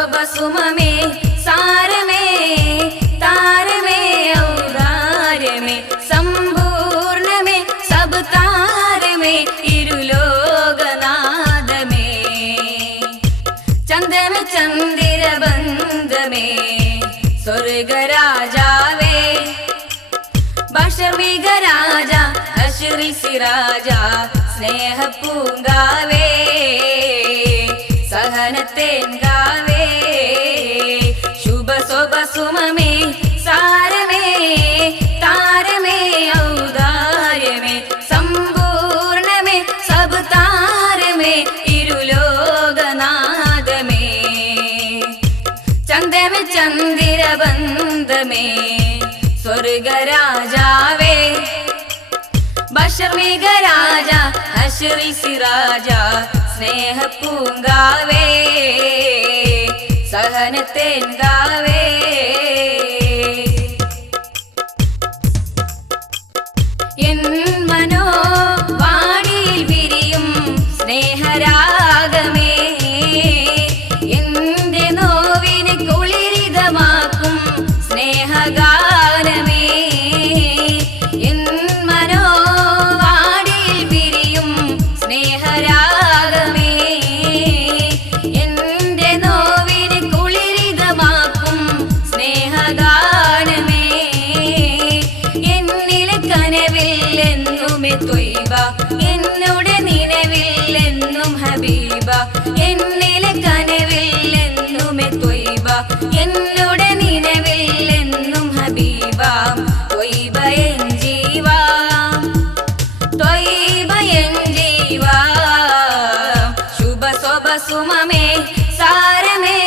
सोब सुममे सार में तार में औदार्य में संपूर्ण में सब तार में इरुलोकनाद में चंद में चंदिर बंद में स्वर्ग राजावे बशर्मिग राजा अश्रिसि राजा स्नेह पूंगावे सहनतेन गावे शुभ शोभ सुममे सार में तार में औदार्य में संपूर्ण में सब तार में इरुलोकनाद में चंद में चंदिर बंद में स्वर्ग राजावे बशर्मिग राजा अश्रिसि राजा स्नेह पूंगावे सहनतेन गावे എൻ മനോവാണിയിൽ വിരിയും സ്നേഹരാഗമേ എന്റെ നോവിനെ കുളിരിതമാക്കും സ്നേഹഗാനമേ എൻ മനോവാണിയിൽ വിരിയും സ്നേഹരാഗമേ എന്റെ നോവിനെ കുളിരിതമാക്കും സ്നേഹഗാനമേ എന്നിലെ കനവിൽ എന്നുമേ ത്വയ്ബ എന്നോട് നിലവിൽ എന്നും ഹബീബ എന്നിലെ കനവിൽ എന്നുമേ ത്വയ്ബ എന്നോട് നിലവിൽ എന്നും ഹബീബ ത്വയ്ബ എൻ ജീവ ത്വയ്ബ എൻ ജീവ ശുഭ ശോഭ സുമമേ സാരമേ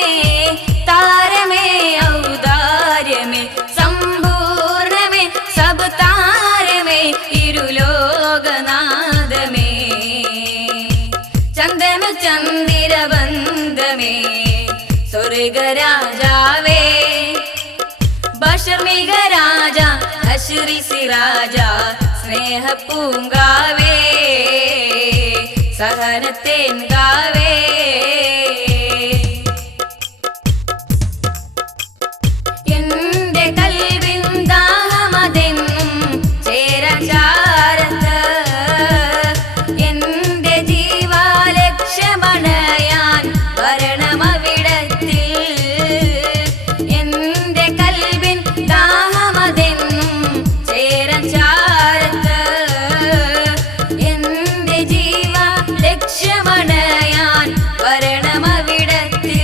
താരമേ ഔദാര്യമേ संपूर्ण में सब तार में इरुलोकनाद में चंद में चंदिर बंद में स्वर्ग राजावे बशर्मिग राजा अश्रिसि राजा स्नेह पूंगावे सहनतेन गावे എന്റെ കൽവിൻ ദാഹമതെന്നും ചേരചാരത്ത് എന്റെ ജീവാലക്ഷ്യമണയാൻ വരണമവിടത്തിൽ എന്റെ കൽവിൻ ദാഹമതെന്നും ചേരചാരത്ത് എന്റെ ജീവാലക്ഷ്യമണയാൻ വരണമവിടത്തിൽ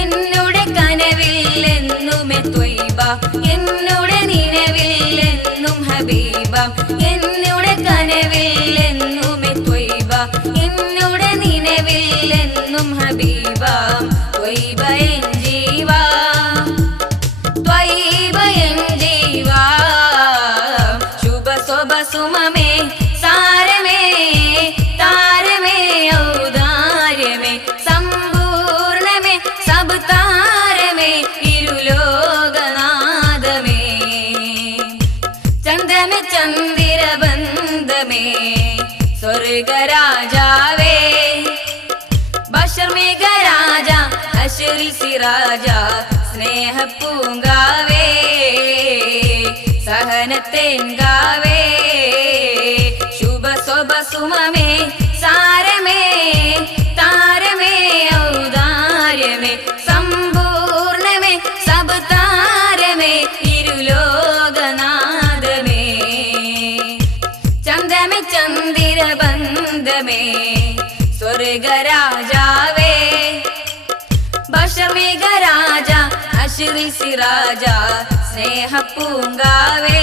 എന്നുടെ കനവിൽ എന്നുമേ ത്വയ്ബ എന്നുടെ നിലവിൽ എന്നും ഹബീബ എന്നുടെ കനവിൽ എന്നുമേ ത്വയ്ബ എന്നുടെ നിലവിൽ എന്നും ഹബീബ ത്വയ്ബ എൻ ജീവ ത്വയ്ബ എൻ ജീവ ശുഭ ശോഭ സുമമേ സാരമേ താരമേ ഔദാര്യമേ संपूर्ण में सब तार में इरुलोकनाद में चंद में चंदिर बंद में स्वर्ग राजावे बशर्मिग राजा अश्रिसि राजा स्नेह पूंगावे सहनतेन गावे शुभ शोभ सुममे सारमे तार में औदार्य में संपूर्ण में सब तार में इरुलोकनाद में चंद में चंदिर बंद में स्वर्ग राजावे बशर्मिग राजा अश्रिसि राजा स्नेह पूंगावे